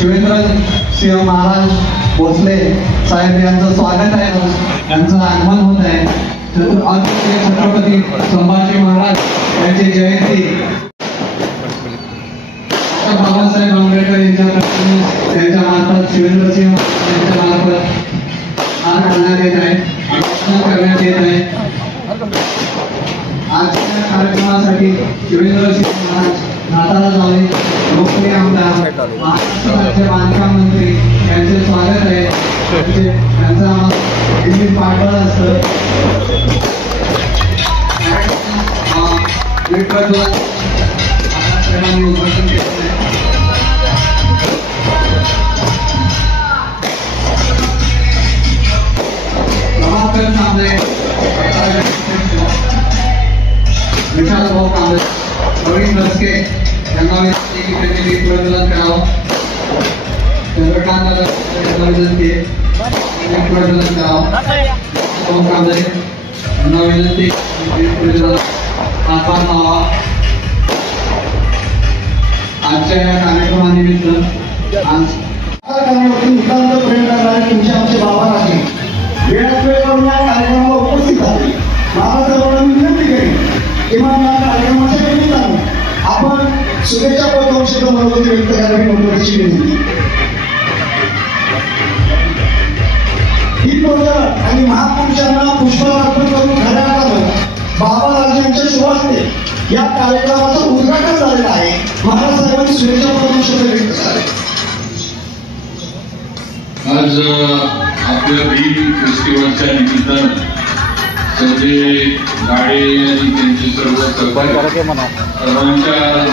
शिवेंद्र सिंह महाराज भोसले साहेब यांचं स्वागत आहे, यांचं आगमन होत आहे। छत्रपती संभाजी महाराज यांची जयंती बाबासाहेब आंबेडकर यांच्या मार्फत शिवेंद्र सिंह यांच्या मार्फत हार करण्यात येत आहे, करण्यात येत आहे। आजच्या कार्यक्रमासाठी शिवेंद्र सिंह महाराज नाताला जावे लोकप्रिय आमदार महाराष्ट्र राज्य बांधकाम मंत्री यांचे स्वागत आहे। त्यांचा दिल्ली पाठबळ असतं। उद्घाटन केलं विशाल भाऊ कांबळे प्रवीण रस्के यांना विनंती की त्यांनी प्रज्वलन करावं। चंद्रकांत यांना विनंती आहे प्रज्वलन करावं। भाऊ कांबळे यांना विनंती की प्रज्वलन हातभार लावा। आजच्या या कार्यक्रमानिमित्त आज नितांत प्रेम करणारे तुमचे आमचे बाबा राजे वेळात वेळ करून या कार्यक्रमाला उपस्थित झाले। बाबासाहेबांना विनंती करेन किमान या कार्यक्रमाच्या निमित्ताने आपण शुभेच्छा पत्र शब्द मनोगत व्यक्त करावी नोंदवण्याची विनंती। हितबोधन आणि महापुरुषांना पुष्पहार अर्पण करून खऱ्या अर्थानं बाबा राजांच्या शुभास्ते या कार्यक्रमाचं उद्घाटन झालेलं आहे। महाराज साहेबांनी शुभेच्छा पत्र शब्द व्यक्त करावे। आज आपल्या भीम फेस्टिवलच्या निमित्तानं संजय गाडे आणि त्यांचे सर्व सर्वांच्या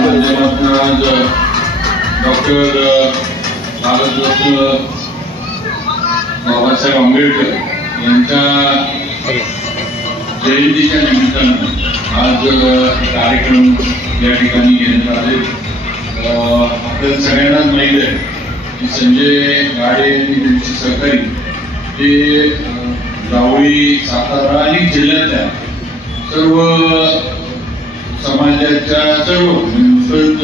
माध्यमातून आज डॉक्टर भारतरत्न बाबासाहेब आंबेडकर यांच्या जयंतीच्या निमित्तानं आज कार्यक्रम या ठिकाणी घेण्यात आले। आपल्याला सगळ्यांनाच माहीत आहे की संजय गाडे आणि त्यांचे सहकारी ते जावळी सातारा आणि जिल्ह्यातल्या सर्व समाजाच्या सर्व नुसतंच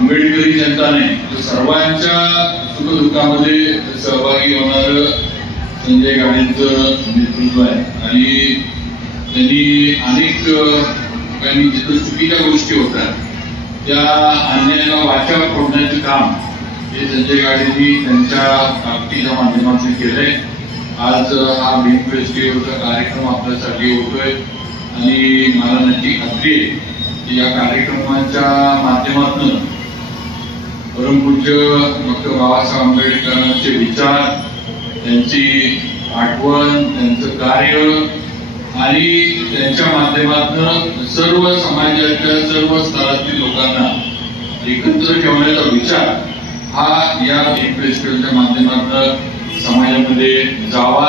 आंबेडकरी जनता नाही तर सर्वांच्या सुखदुःखामध्ये सहभागी होणारं संजय गाडेंचं नेतृत्व आहे। आणि त्यांनी अनेक ठिकाणी जिथं चुकीच्या गोष्टी होतात त्या अन्यायाला वाचा फोडण्याचं काम हे संजय गाडेंनी त्यांच्या ताकदीच्या माध्यमातून केलंय। आज हा भीम फेस्टिवलचा कार्यक्रम आपल्यासाठी होतोय आणि मला नक्की खात्री आहे की या कार्यक्रमाच्या माध्यमातून परमपूज्य डॉक्टर बाबासाहेब आंबेडकरांचे विचार, त्यांची आठवण, त्यांचं कार्य आणि त्यांच्या माध्यमातून सर्व समाजाच्या सर्व स्तरातील लोकांना एकत्र ठेवण्याचा विचार हा या भीम फेस्टिवलच्या माध्यमातून समाजामध्ये जावा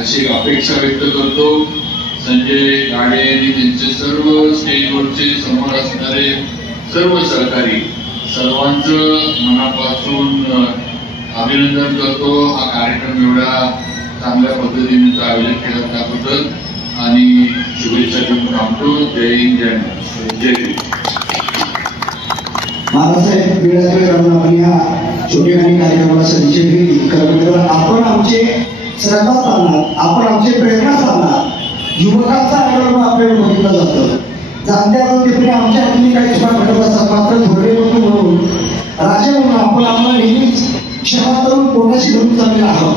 अशी अपेक्षा व्यक्त करतो। संजय गाडे आणि त्यांचे सर्व स्टेजवरचे समोर असणारे सर्व सहकारी सर्वांचं मनापासून अभिनंदन करतो। हा कार्यक्रम एवढा चांगल्या पद्धतीने आयोजन केला त्याबद्दल आणि शुभेच्छा देऊन थांबतो। जय हिंद, जय महाराष्ट्र, जय हिंद। महाराजसाहेब वेळात वेळ काढून आपण या छोटेखानी कार्यक्रमाला संचय केली कारण आपण आमचे श्रद्धास्थानात, आपण आमचे प्रेरणास्थानात युवकांचा आढळ आपल्याला बघितलं जातं। जाणत्या तिकडे आमच्या हातून काही चुका घडत असतात मात्र थोडे लोक म्हणून राजे म्हणून आपण आम्हाला नेहमीच क्षमा करून पोटाशी धरून चाललेला आहोत।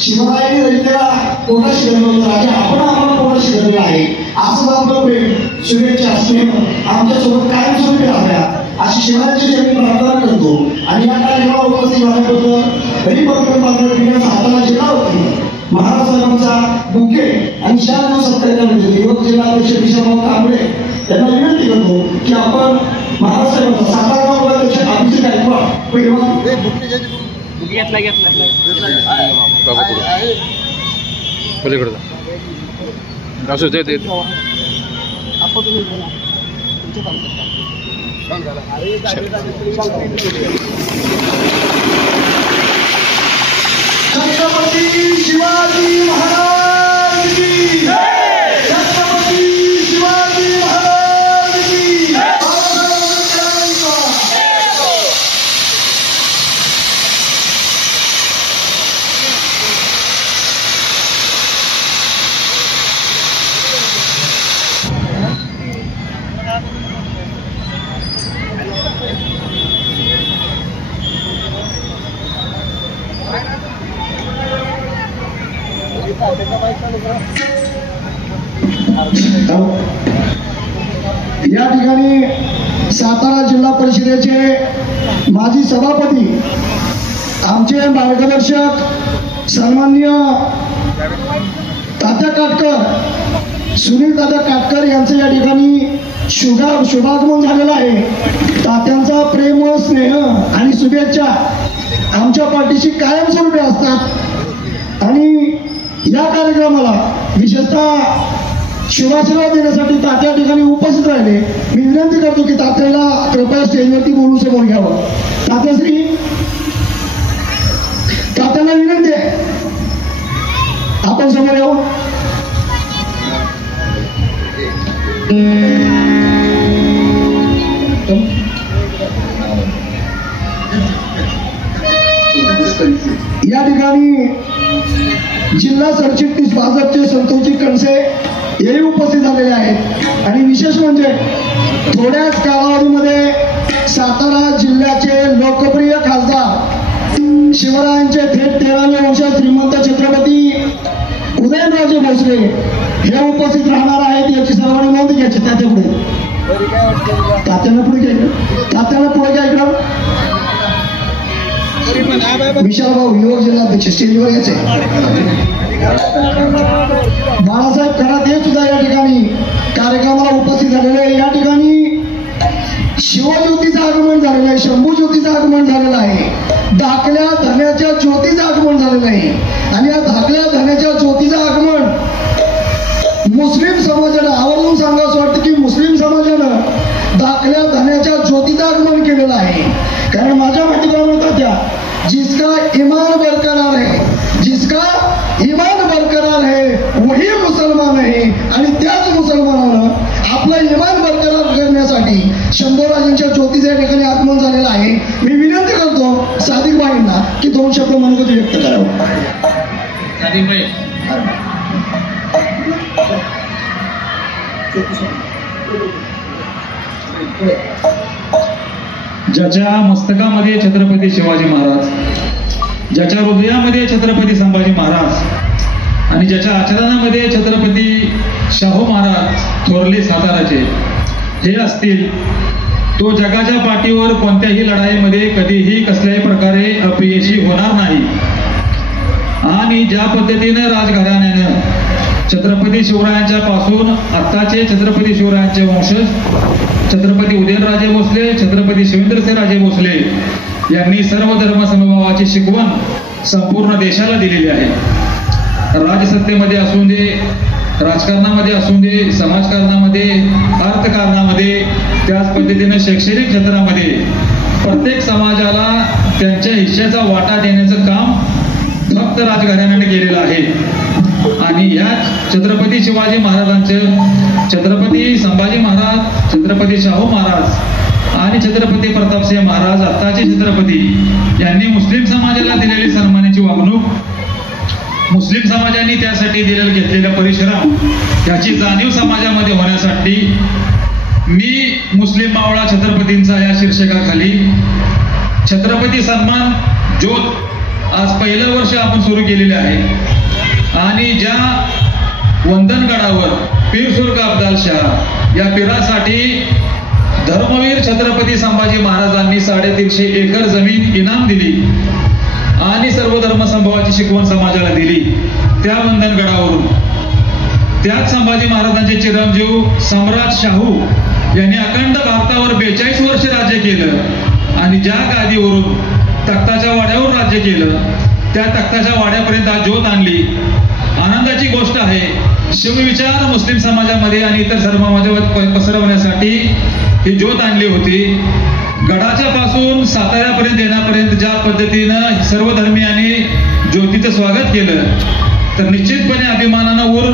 शिवरायांनी रचलेला पोटाशी धरलं राजा आपण आम्हाला पोटाशी धरलेला आहे। असं आपलं प्रेम, शुभेच्छा, स्नेह आमच्यासोबत कायमस्वरूपी राहाव्या अशी शिवरायांची मी प्रार्थना करतो। आणि या कार्यक्रमाला उपस्थित झाल्याबद्दल हरिभक्त बांधवांच्या हाताला जिल्हा होती महाराज साहेबांचा बुके आणि शाल सत्कार करण्याचे युवक जिल्हाध्यक्ष विशाल कांबळे यांना विनंती करतो की आपण महाराज साहेबांचा सातारा गावाध्यक्ष अभिजित गायकवाड छत्रपती शिवाजी महाराज की जय। छत्रपती शिवाजी महाराज की जय। या ठिकाणी सातारा जिल्हा परिषदेचे माजी सभापती आमचे मार्गदर्शक सन्माननीय तात्या काटकर, सुनील दादा काटकर यांचं या ठिकाणी शुभागमन झालेलं आहे. तात्यांचा प्रेम, स्नेह आणि शुभेच्छा आमच्या पाठीशी कायमस्वरूपी असतात आणि या कार्यक्रमाला विशेषतः शुभाशीर्वाद देण्यासाठी तात्या ठिकाणी उपस्थित राहिले. मी विनंती करतो की तात्याला कृपया स्टेजवरती बोलून समोर घ्यावं. तात्याश्री, तात्याला विनंती आहे आपण समोर यावं. या ठिकाणी जिल्हा सरचिटणीस भाजपचे संतोषजी कणसे हेही उपस्थित झालेले आहेत आणि विशेष म्हणजे थोड्याच कालावधीमध्ये सातारा जिल्ह्याचे लोकप्रिय खासदार शिवरायांचे थेट 13वे वंशज श्रीमंत छत्रपती उदयनराजे भोसले हे उपस्थित राहणार आहेत. याची सर्वांनी नोंद घ्यायची. त्याच्या पुढे तात्याला पुढे घ्यायचं, तात्याला पुढे घ्यायचं. विशाल भाऊ युवक जिल्हाध्यक्ष स्टेजवर यायचे. बाळासाहेब खरात हे सुद्धा या ठिकाणी कार्यक्रमाला उपस्थित झालेले आहे. या ठिकाणी शिवज्योतीचं आगमन झालेलं आहे, शंभू ज्योतीचं आगमन झालेलं आहे, धाकल्या धन्याच्या ज्योतीचं आगमन झालेलं आहे आणि या धाकल्या धन्याच्या ज्योतीचं आगमन मुस्लिम समाजानं आवर्जून सांगावं वाटतं की मुस्लिम समाजानं धाकल्या धन्याच्या ज्योतीचं आगमन केलेलं आहे. कारण माझ्या माहितीप्रमाणे तात्या, जिसका ईमान बरकरार है, जिसका ईमान बरकरार है वही मुसलमान आहे आणि त्याच मुसलमानानं आपलं ईमान बरकरार करण्यासाठी शंभूराजांच्या ज्योतीचं या ठिकाणी आगमन झालेलं आहे. मी विनंती करतो सादिक भाईंना की 2 शब्द मनोगत व्यक्त करावं. सादिक भाई, ज्याच्या मस्तकामध्ये छत्रपती शिवाजी महाराज, ज्याच्या हृदयामध्ये छत्रपती संभाजी महाराज आणि ज्याच्या आचरणामध्ये छत्रपती शाहू महाराज थोरले साताराचे हे असतील, तो जगाच्या पाठीवर कोणत्याही लढाईमध्ये कधीही कसल्याही प्रकारे अपयशी होणार नाही. आणि ज्या पद्धतीने राजघराण्यानं छत्रपती शिवरायांच्या पासून आत्ताचे छत्रपती शिवरायांचे वंशज छत्रपती उदयनराजे भोसले, छत्रपती शिवेंद्रसिंहराजे भोसले यांनी सर्व धर्म समभावाची शिकवण संपूर्ण देशाला दिलेली आहे. राजसत्तेमध्ये असून दे, राजकारणामध्ये असून दे, समाजकारणामध्ये, अर्थकारणामध्ये, त्याच पद्धतीने शैक्षणिक क्षेत्रामध्ये प्रत्येक समाजाला त्यांच्या हिश्श्याचा वाटा देण्याचं काम फक्त राजघराण्याने केलेलं आहे. आणि या छत्रपती शिवाजी महाराजांचं, छत्रपती संभाजी महाराज, छत्रपती शाहू महाराज आणि छत्रपती प्रतापसिंह महाराज आत्ताचे छत्रपती यांनी मुस्लिम समाजाला दिलेली सन्मानाची वागणूक, मुस्लिम समाजाने त्यासाठी घेतलेला परिश्रम याची जाणीव समाजामध्ये होण्यासाठी मी मुस्लिम मावळा छत्रपतींचा या शीर्षकाखाली छत्रपती सन्मान ज्योत आज पहिलं वर्ष आपण सुरू केलेले आहे. आणि ज्या वंदनगडावर पीरसुर्ग अफजालशाह या पीरासाठी धर्मवीर छत्रपती संभाजी महाराजांनी 350 एकर जमीन इनाम दिली आणि सर्व धर्म समभावाची शिकवण समाजाला दिली, त्या वंदनगडावरून त्याच संभाजी महाराजांचे चिरंजीव सम्राट शाहू यांनी अखंड भारतावर 42 वर्ष राज्य केलं आणि ज्या गादीवरून तख्ताच्या वाड्यावर राज्य केलं त्या तख्ताच्या वाड्यापर्यंत आज ज्योत आणली. आनंदाची गोष्ट आहे. शिवविचार मुस्लिम समाजामध्ये आणि इतर धर्मामध्ये पसरवण्यासाठी ही ज्योत आणली होती. गडाच्या पासून साताऱ्यापर्यंत येण्यापर्यंत ज्या पद्धतीनं सर्व धर्मियांनी ज्योतीचं स्वागत केलं तर निश्चितपणे अभिमानानं ऊर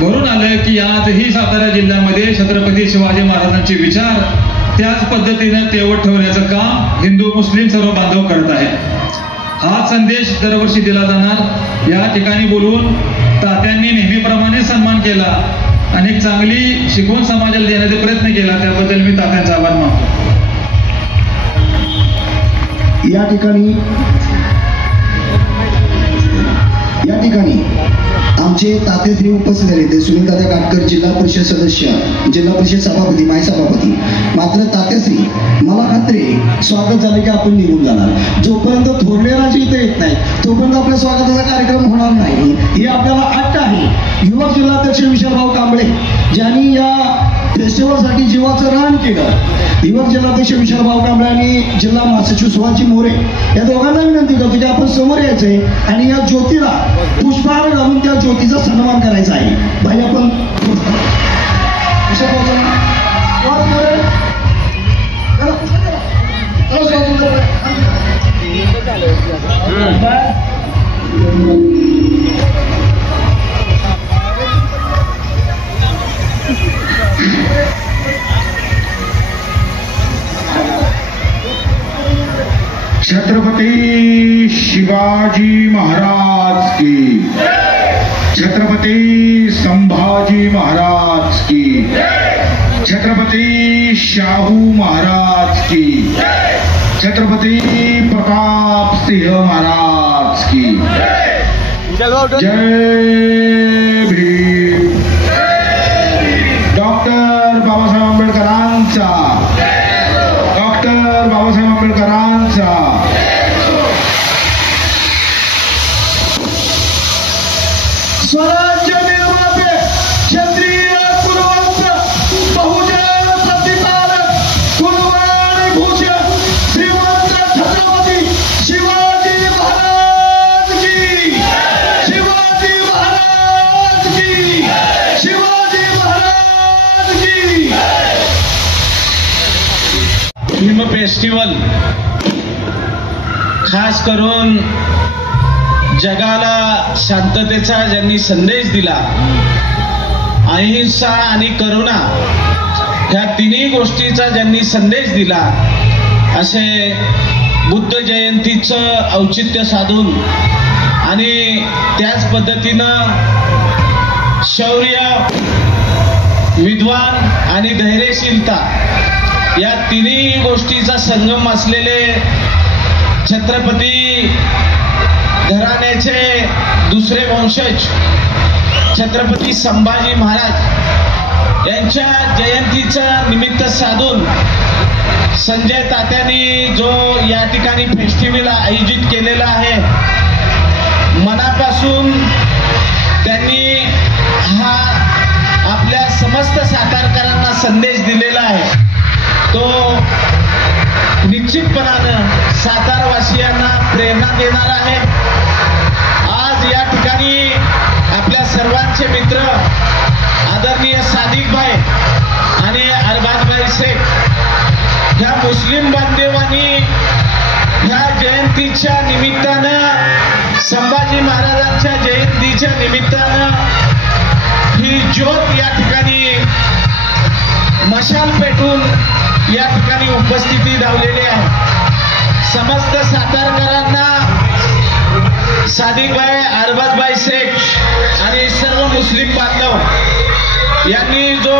भरून आलं की आजही सातारा जिल्ह्यामध्ये छत्रपती शिवाजी महाराजांचे विचार त्याच पद्धतीनं तेवत ठेवण्याचं काम हिंदू मुस्लिम सर्व बांधव करत आहेत. हा संदेश दरवर्षी दिला जाणार. या ठिकाणी बोलून तात्यांनी नेहमीप्रमाणे सन्मान केला आणि एक चांगली शिकवण समाजाला देण्याचा प्रयत्न केला, त्याबद्दल मी तात्यांचा आभार मानतो. या ठिकाणी आमचे तातेश्री उपस्थित झाले ते सुनील दादा काटकर, जिल्हा परिषद सदस्य, जिल्हा परिषद सभापती, माय सभापती. मात्र तात्याश्री, मला खात्री स्वागत झालं की आपण निघून जाणार. जोपर्यंत थोरलेराजी इथे येत नाही तोपर्यंत आपल्या स्वागताचा कार्यक्रम होणार नाही, ही आपल्याला अट्ट आहे. युवक जिल्हाध्यक्ष विशालभाऊ कांबळे ज्यांनी या फेस्टिवलसाठी जीवाचं रान केलं, युवक जिल्हाध्यक्ष विशालभाऊ कांबळे आणि जिल्हा महासचिव सुभाषजी मोरे या दोघांना विनंती करतो की आपण समोर यायचंय आणि या ज्योतीला पुष्पहार घालून त्या ज्योतीचा सन्मान करायचा आहे. भाई आपण छत्रपती शिवाजी महाराज की, छत्रपती संभाजी महाराज की, छत्रपती शाहू महाराज की, छत्रपती प्रताप सिंह महाराज की. जय भीम. डॉक्टर बाबासाहेब आंबेडकरांचा, डॉक्टर बाबासाहेब आंबेडकरांचा. स्वराज्य निर्माते, क्षत्रिय कुलवंश, बहुजन प्रतिपादक, कुलवाणी भूषण, श्रीमंत छत्रपती शिवाजी महाराज की, शिवाजी महाराज की, शिवाजी महाराज की. फिल्म फेस्टिवल खास करून जगाला शांततेचा ज्यांनी संदेश दिला, अहिंसा आणि करुणा ह्या तिन्ही गोष्टीचा ज्यांनी संदेश दिला, असे बुद्ध जयंतीचं औचित्य साधून आणि त्याच पद्धतीनं शौर्य, विद्वान आणि धैर्यशीलता या तिन्ही गोष्टीचा संगम असलेले छत्रपती घराण्याचे दुसरे वंशज छत्रपती संभाजी महाराज यांच्या जयंतीचं निमित्त साधून संजय तात्यांनी जो या ठिकाणी फेस्टिवल आयोजित केलेला आहे, मनापासून त्यांनी हा आपल्या समस्त सातारकरांना संदेश दिलेला आहे. तो निश्चितपणानं सातारवासियांना प्रेरणा देणार आहे. आज या ठिकाणी आपल्या सर्वांचे मित्र आदरणीय सादिकभाई आणि अरबाजभाई शेख ह्या मुस्लिम बांधवांनी ह्या जयंतीच्या निमित्तानं, संभाजी महाराजांच्या जयंतीच्या निमित्तानं ही ज्योत या ठिकाणी मशाल पेटून या ठिकाणी उपस्थिती लावलेली आहे. समस्त सातारकरांना सादिकभाई, अरबाजभाई शेख आणि सर्व मुस्लिम बांधव यांनी जो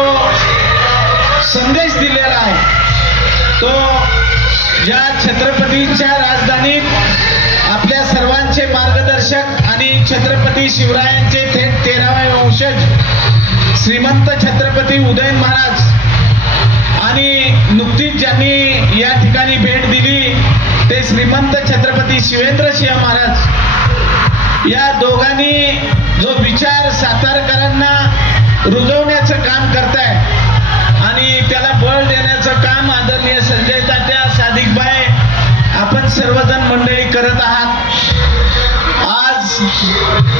संदेश दिलेला आहे, तो ज्या छत्रपतींच्या राजधानीत आपल्या सर्वांचे मार्गदर्शक आणि छत्रपती शिवरायांचे थेट 13वे वंशज श्रीमंत छत्रपती उदयन महाराज आणि नुकतीच ज्यांनी या ठिकाणी भेट दिली ते श्रीमंत छत्रपती शिवेंद्रसिंह महाराज, या दोघांनी जो विचार सातारकरांना रुजवण्याचं काम करताय आणि त्याला बळ देण्याचं काम आदरणीय संजय तात्या, सादिकभाई, आपण सर्वजण मंडळी करत आहात. आज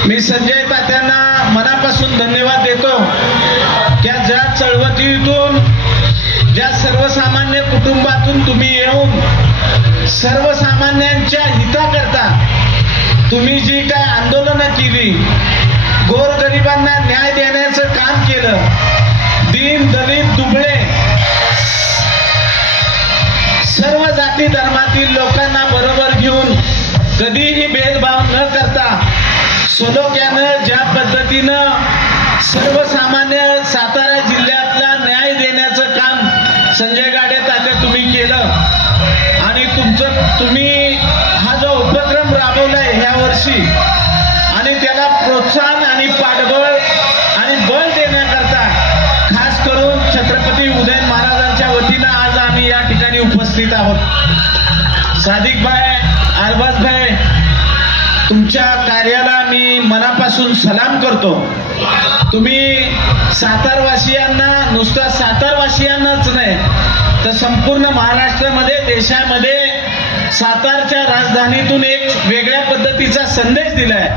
मी संजय तात्यांना मनापासून धन्यवाद देतो की ज्या चळवळीतून, ज्या सर्वसामान्य कुटुंबातून तुम्ही येऊन सर्वसामान्यांच्या हिताकरता तुम्ही जी काय आंदोलनं केली, गोरगरिबांना न्याय देण्याचं काम केलं, दीन दलित दुबळे सर्व जाती धर्मातील लोकांना बरोबर घेऊन कधीही भेदभाव न करता सलोख्यानं ज्या पद्धतीनं सर्वसामान्य सातारा जिल्ह्यातला न्याय देण्याचं काम संजय गाडे तात्या तुम्ही केलं आणि तुम्ही हा जो उपक्रम राबवलाय ह्या वर्षी आणि त्याला प्रोत्साहन आणि पाठबळ आणि बळ देण्याकरता खास करून छत्रपती उदयन महाराजांच्या वतीनं आज आम्ही या ठिकाणी उपस्थित आहोत. सादिक भाई, अरबाज भाई, तुमच्या कार्याला मी मनापासून सलाम करतो. तुम्ही सातारवासियांना, नुसता सातारवासियांनाच नाही तर संपूर्ण महाराष्ट्रामध्ये, देशामध्ये सातारच्या राजधानीतून एक वेगळ्या पद्धतीचा संदेश दिलाय.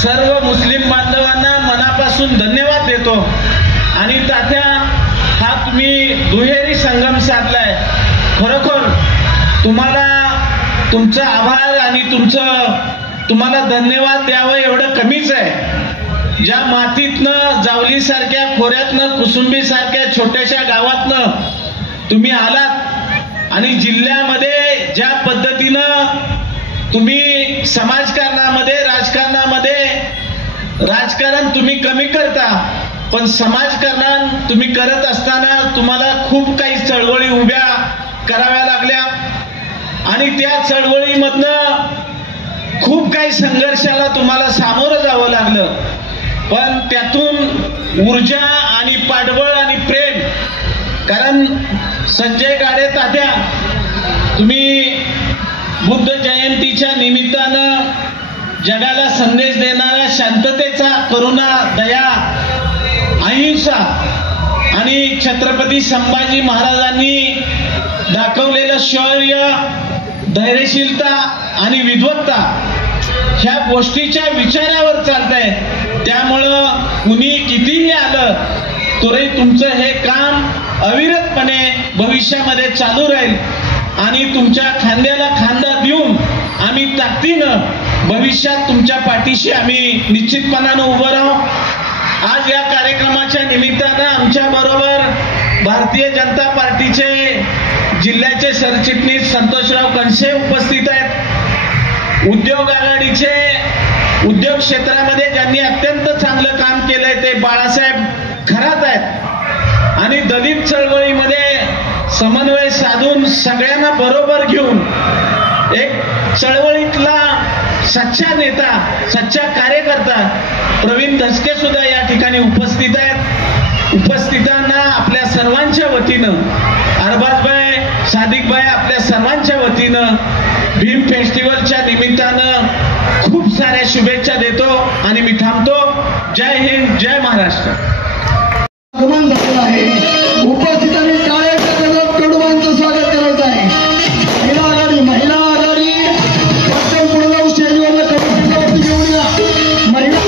सर्व मुस्लिम बांधवांना मनापासून धन्यवाद देतो. आणि तात्या, हा तुम्ही दुहेरी संगम साधलाय. खरोखर तुम्हाला तुमचा आभार आणि तुम्हाला धन्यवाद द्यावं एवढं कमीच आहे. ज्या मातीतनं, जावलीसारख्या खोऱ्यातनं, कुसुंबीसारख्या छोट्याशा गावातनं तुम्ही आलात आणि जिल्ह्यामध्ये ज्या पद्धतीनं तुम्ही समाजकारणामध्ये, राजकारण तुम्ही कमी करता, पण समाजकारण तुम्ही करत असताना तुम्हाला खूप काही चळवळी उभ्या कराव्या लागल्या आणि त्या चळवळीमधनं खूप काही संघर्षाला तुम्हाला सामोरं जावं लागलं. पण त्यातून ऊर्जा आणि पाठबळ आणि प्रेम, कारण संजय गाडे तात्या, तुम्ही बुद्ध जयंतीच्या निमित्तानं जगाला संदेश देणारा शांततेचा, करुणा, दया, अहिंसा आणि छत्रपती संभाजी महाराजांनी दाखवलेलं शौर्य, धैर्यशीलता आणि विद्वत्ता ह्या गोष्टीच्या विचारावर चालतंय. त्यामुळं कुणी कितीही आलं तरी तुमचं हे काम अविरतपणे भविष्यामध्ये चालू राहील आणि तुमच्या खांद्याला खांदा देऊन आम्ही ताकदीनं भविष्यात तुमच्या पाठीशी आम्ही निश्चितपणानं उभं राहू. आज या कार्यक्रमाच्या निमित्तानं आमच्या बरोबर भारतीय जनता पार्टीचे जिल्ह्याचे सरचिटणीस संतोषराव कणसे उपस्थित आहेत. उद्योग आघाडीचे, उद्योग क्षेत्रामध्ये ज्यांनी अत्यंत चांगलं काम केलंय ते बाळासाहेब खरात आहेत आणि दलित चळवळीमध्ये समन्वय साधून सगळ्यांना बरोबर घेऊन एक चळवळीतला सच्चा नेता, सच्चा कार्यकर्ता प्रवीण धसके सुद्धा या ठिकाणी उपस्थित आहेत. उपस्थितांना आपल्या सर्वांच्या वतीनं, अरबाजभाई, सादिकभाई, आपल्या सर्वांच्या वतीनं भीम फेस्टिवलच्या निमित्तानं खूप साऱ्या शुभेच्छा देतो आणि मी थांबतो. जय हिंद, जय महाराष्ट्र. आगमन झालेलं आहे. उपस्थितांनी टाळ्याच्या गजरात कडुबांचं स्वागत करायचं आहे. महिला आघाडी पटकन पुढे जाऊ, स्टेजवरला कडुबांवरती घेऊन या. महिला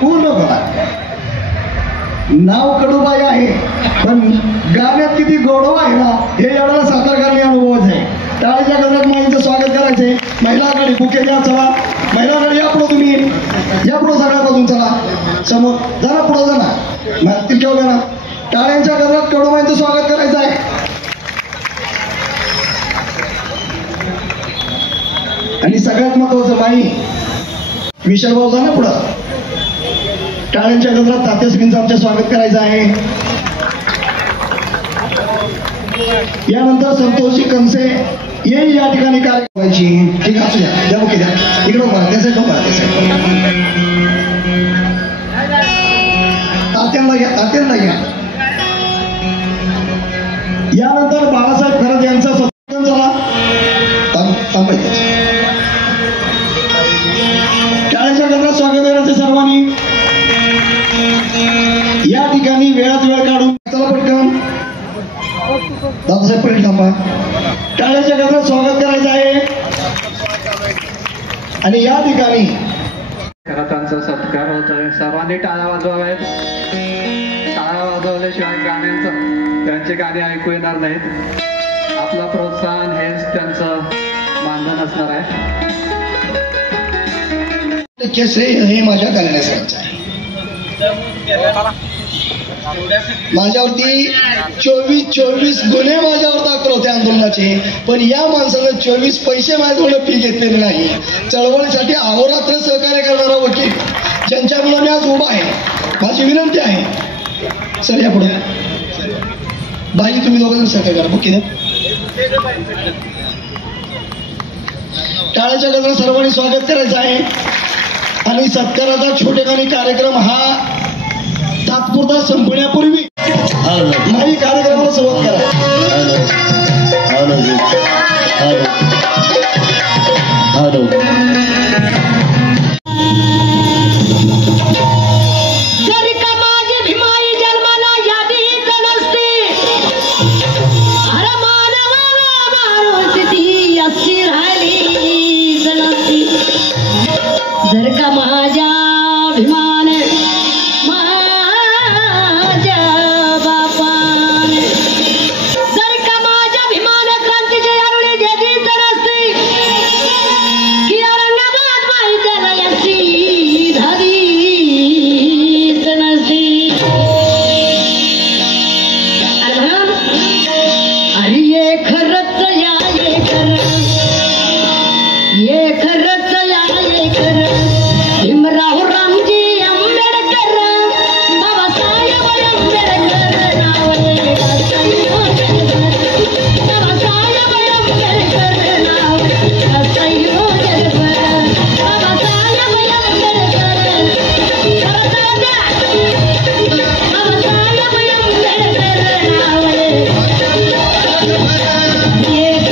पूर्ण बघा. नाव कडूबाई आहे पण गाण्यात किती गोडवा आहे ना, हे एवढा सातारकरांनी अनुभवच आहे. टाळीच्या गजरात माईंचं स्वागत करायचंय. महिला आघाडी बुके द्या, चला महिला आघाडी या पुढे, तुम्ही या पुढे सगळ्या बाजून चला, समोर जरा पुढे जा ना, तिरक्या उभ्या ना. टाळ्यांच्या गजरात कडूबाईंचं स्वागत करायचं आहे. आणि सगळ्यात महत्वाचं माई विशाल भाऊ जा ना पुढं. टाळ्यांच्या गजरात तात्याश्रींचं आमच्या स्वागत करायचं आहे. यानंतर संतोषी कणसे येईल या ठिकाणी कार्यक्रमाची. ठीक असू द्या, द्या बुके द्या, इकडं उभा त्यासाठी तात्यांना घ्या, तात्यांना घ्या. यानंतर बाळासाहेब खरत यांचं सत्कार झाला. थांबायचं. टाळ्यांच्या गजरात स्वागत करायचं सर्वांनी. या ठिकाणी वेळात वेळ काढून चला पटकन दादासाहेब पटेल थांबा. टाळ्याच्या गजरात स्वागत करायचं आहे. आणि या ठिकाणी त्यांचा सत्कार होतोय. सर्वांनी टाळ्या वाजवाव्यात. टाळ्या वाजवल्याशिवाय त्यांचे गाणे ऐकू येणार नाहीत. आपलं प्रोत्साहन हेच त्यांचं मानधन असणार आहे. श्रेय हे माझ्या करण्यासाठीच आहे. माझ्यावरती 24 गुन्हे माझ्यावर दाखल होते आंदोलनाचे, पण या माणसानं 24 पैसे माझ्याजवळ फी घेतलेले नाही. चळवळीसाठी अहोरात्र सहकार्य करणारा वकील ज्यांच्यामुळे मी आज उभा आहे. माझी विनंती आहे, सर या पुढे बाई तुम्ही दोघं सहकार्य करा. बुकी टाळ्याच्या गजरात सर्वांनी स्वागत करायचं आहे. आणि सत्काराचा छोटेखानी कार्यक्रम हा तात्पुरता संपण्यापूर्वी नाही कार्यक्रमाला सुरुवात करा. जर का माझ्या अभिमान माझ्या बापाने जर का माझ्या अभिमान क्रांतीच्या यावेळी जगीत नसते की औरंगाबाद माहिती याची धारीत नसते. अरे ये खरंच या ये खरंच या ये खरं भीमराव रामजी आंबेडकर बाबासाहेब आंबेडकर नाव बाबासाहेब आंबेडकर नाव बाबासाहेब Hey!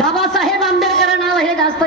बाबासाहेब आंबेडकर नाव हे जास्त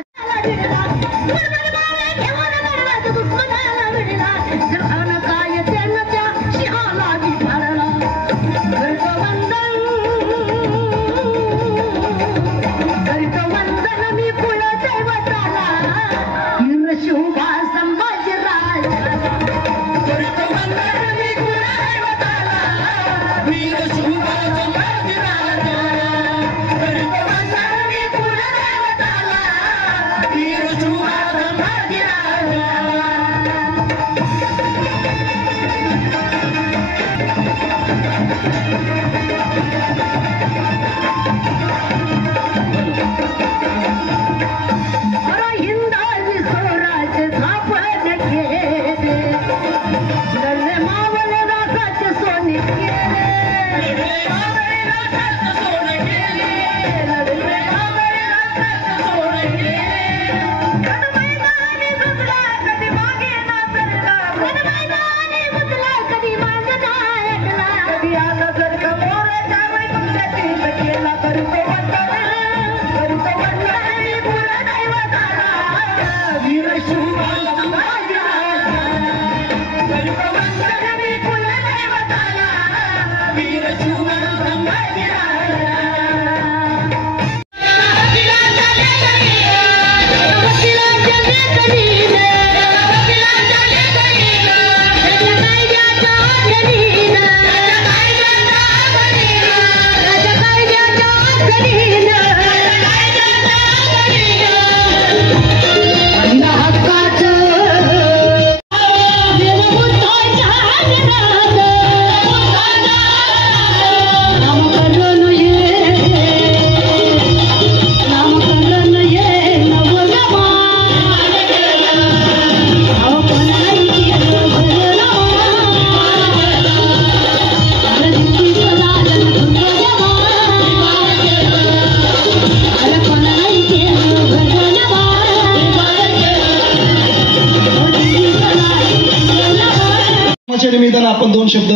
निमित्तानं आपण दोन शब्द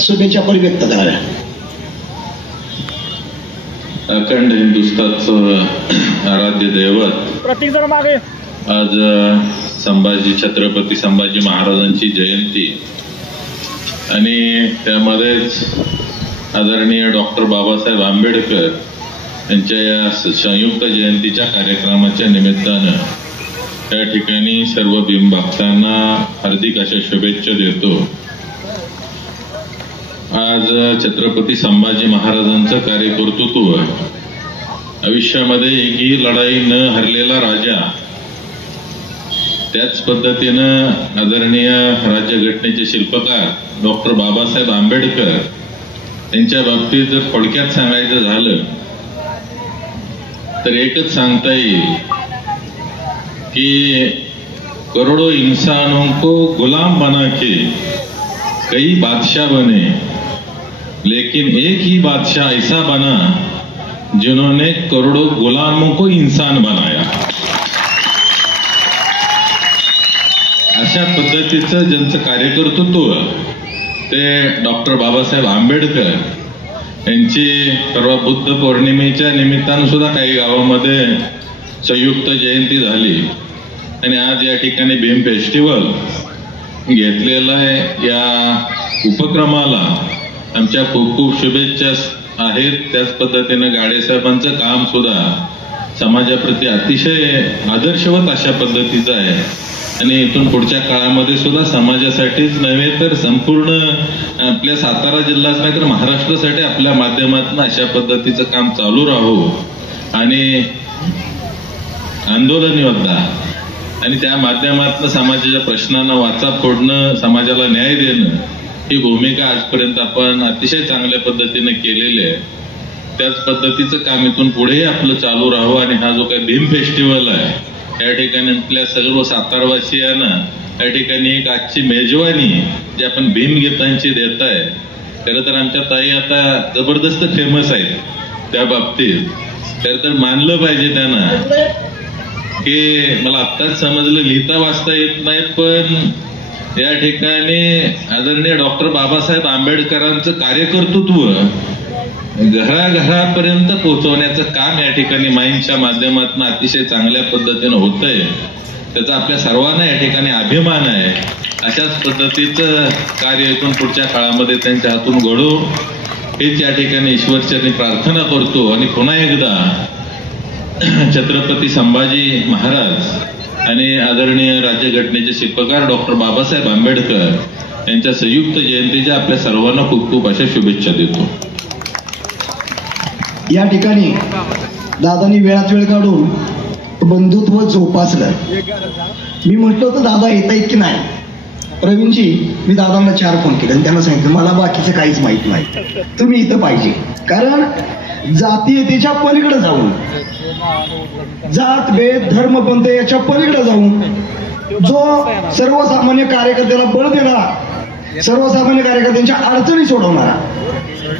शुभेच्छा व्यक्त कराव्या. अखंड हिंदुस्थानचं आराध्य दैवत आज छत्रपती संभाजी महाराजांची जयंती आणि त्यामध्येच आदरणीय डॉक्टर बाबासाहेब आंबेडकर यांच्या या संयुक्त जयंतीच्या कार्यक्रमाच्या निमित्तानं त्या ठिकाणी सर्व भीमभक्तांना हार्दिक अशा शुभेच्छा देतो. आज छत्रपती संभाजी महाराजांचं कार्यकर्तृत्व आयुष्यामध्ये एकही लढाई न हरलेला राजा, त्याच पद्धतीनं आदरणीय राज्यघटनेचे शिल्पकार डॉक्टर बाबासाहेब आंबेडकर यांच्या बाबतीत जर थोडक्यात सांगायचं झालं तर एकच सांगता येईल कि करोड़ों इंसानों को गुलाम बना के कई बादशाह बने, लेकिन एक ही बादशाह ऐसा बना जिन्होंने करोड़ों गुलामों को इंसान बनाया. अशा पद्धतीचं ज्यांचं कार्यकर्तृत्व ते डॉक्टर बाबासाहेब आंबेडकर यांची परवा बुद्ध पौर्णिमेच्या निमित्तानं सुद्धा काही गावामध्ये संयुक्त जयंती झाली आणि आज या ठिकाणी भीम फेस्टिवल घेतलेला आहे. या उपक्रमाला आमच्या खूप खूप शुभेच्छा आहेत. त्याच पद्धतीनं गाडे साहेबांचं काम सुद्धा समाजाप्रती अतिशय आदर्शवत अशा पद्धतीचं आहे आणि इथून पुढच्या काळामध्ये सुद्धा समाजासाठीच नव्हे तर संपूर्ण आपल्या सातारा जिल्हाच नाही तर महाराष्ट्रासाठी आपल्या माध्यमातून अशा पद्धतीचं काम चालू राहू आणि आंदोलन योद्धा आणि त्या माध्यमातून समाजाच्या प्रश्नांना वाचा फोडणं, समाजाला न्याय देणं ही भूमिका आजपर्यंत आपण अतिशय चांगल्या पद्धतीने केलेली आहे. त्याच पद्धतीचं काम इथून पुढेही आपलं चालू राहावं आणि हा जो काही भीम फेस्टिवल आहे या ठिकाणी आपल्या सर्व सातारवासियांना या ठिकाणी एक आजची मेजवानी जी आपण भीम गीतांची देत आहे. खरं तर आमच्या ताई आता जबरदस्त फेमस आहेत त्या बाबतीत. खरं तर मानलं पाहिजे त्यांना की मला आत्ताच समजलं लिहिता वाचता येत नाही, पण या ठिकाणी आदरणीय डॉक्टर बाबासाहेब आंबेडकरांचं कार्यकर्तृत्व घराघरापर्यंत पोहोचवण्याचं काम या ठिकाणी माईंच्या माध्यमातून अतिशय चांगल्या पद्धतीनं होतंय. त्याचा आपल्या सर्वांना या ठिकाणी अभिमान आहे. अशाच पद्धतीचं कार्य इथून पुढच्या काळामध्ये त्यांच्या हातून घडो हेच या ठिकाणी ईश्वरचरणी प्रार्थना करतो. आणि पुन्हा एकदा छत्रपती संभाजी महाराज आणि आदरणीय राज्यघटनेचे शिल्पकार डॉक्टर बाबासाहेब आंबेडकर यांच्या संयुक्त जयंतीच्या आपल्या सर्वांना खूप खूप अशा शुभेच्छा देतो. या ठिकाणी दादांनी वेळात वेळ काढून बंधुत्व जोपासलं. मी म्हटलं होतं दादा येता येत की नाही. प्रवीणजी, मी दादांना 4 फोन केले आणि त्यांना सांगितलं मला बाकीचं काहीच माहित नाही, तुम्ही इथं पाहिजे. कारण जातीयतेच्या पलीकडे जाऊन, जात भेद धर्म पंथ याच्या पलीकडे जाऊन जो सर्वसामान्य कार्यकर्त्याला बळ देणारा, सर्वसामान्य कार्यकर्त्यांच्या अडचणी सोडवणारा,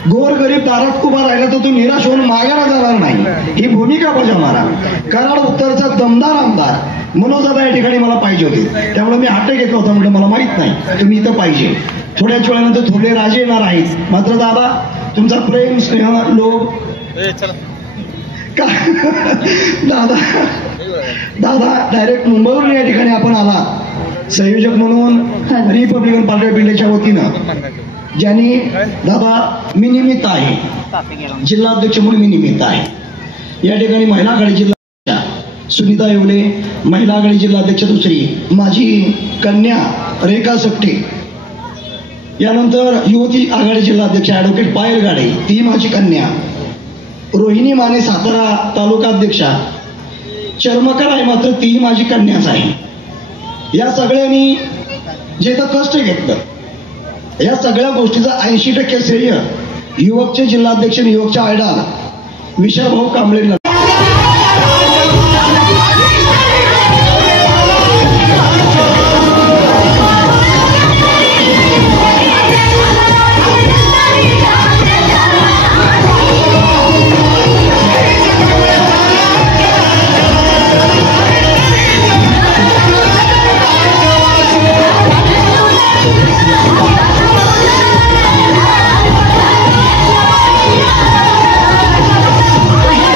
गोरगरीब दारात उभा राहिला तर तो निराश होऊन मागायला जाणार नाही ही भूमिका बजावणारा कराड उत्तरचा दमदार आमदार मनोज दादा या ठिकाणी मला पाहिजे होते. त्यामुळे मी हट्ट घेतला होता, म्हटलं मला माहित नाही, तुम्ही इथं पाहिजे. थोड्याच वेळानंतर थोडे राजे येणार आहेत. मात्र दादा तुमचा प्रेम स्नेह लोभ दादा डायरेक्ट मुंबईवरून या ठिकाणी आपण आला संयोजक म्हणून रिपब्लिकन पार्टी ऑफ इंडियाच्या वतीनं, ज्यांनी दादा मी निमित्त आहे, जिल्हाध्यक्ष म्हणून मी निमित्त आहे. या ठिकाणी महिला आघाडी जिल्हा सुनीता येवले, महिला आघाडी जिल्हाध्यक्ष दुसरी, माझी कन्या रेखा सट्टे, यानंतर युवती आघाडी जिल्हाध्यक्ष ॲडव्होकेट पायल गाडे, ती माझी कन्या, रोहिणी माने सातारा तालुका अध्यक्षा, चर्मकार आहे मात्र ती माझी कन्याच आहे. या सगळ्यांनी जे तर कष्ट घेतलं, या सगळ्या गोष्टीचा 80% श्रेय युवकचे जिल्हाध्यक्ष आणि युवकच्या आयडा विशाल भाऊ कांबळेंना.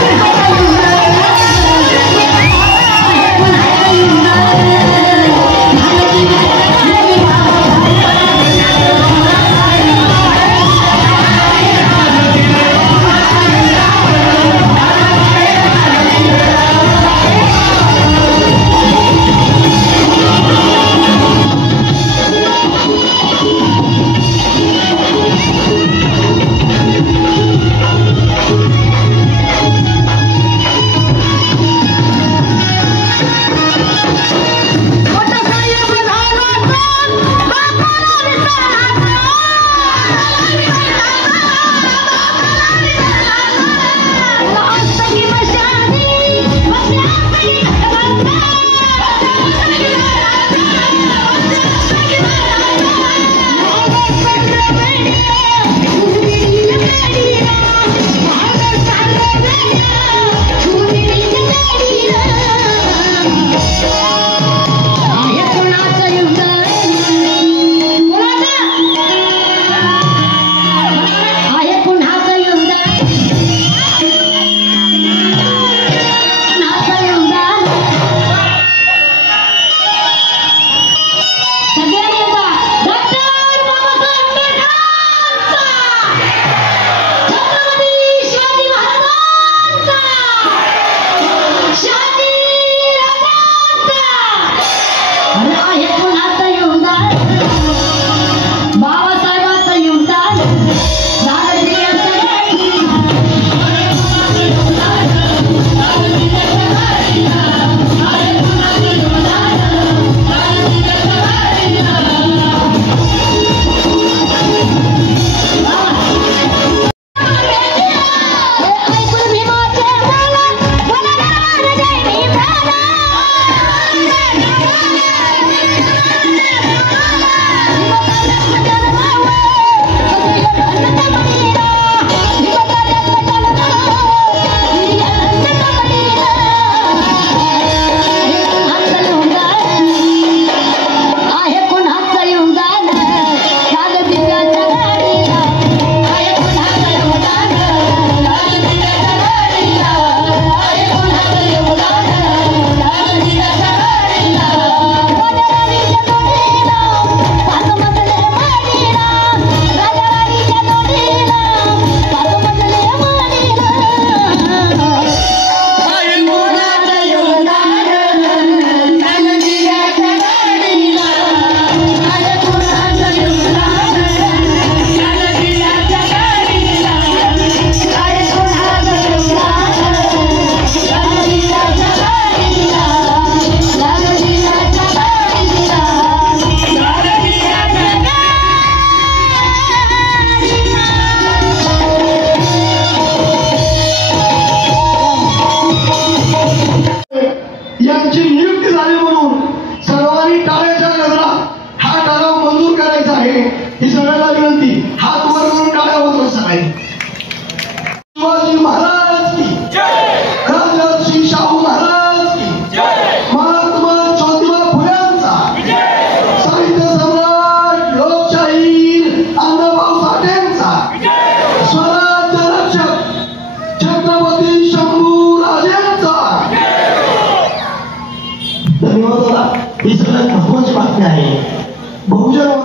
Thank you. सगळ्यात महत्वाची बातमी आहे बहुजन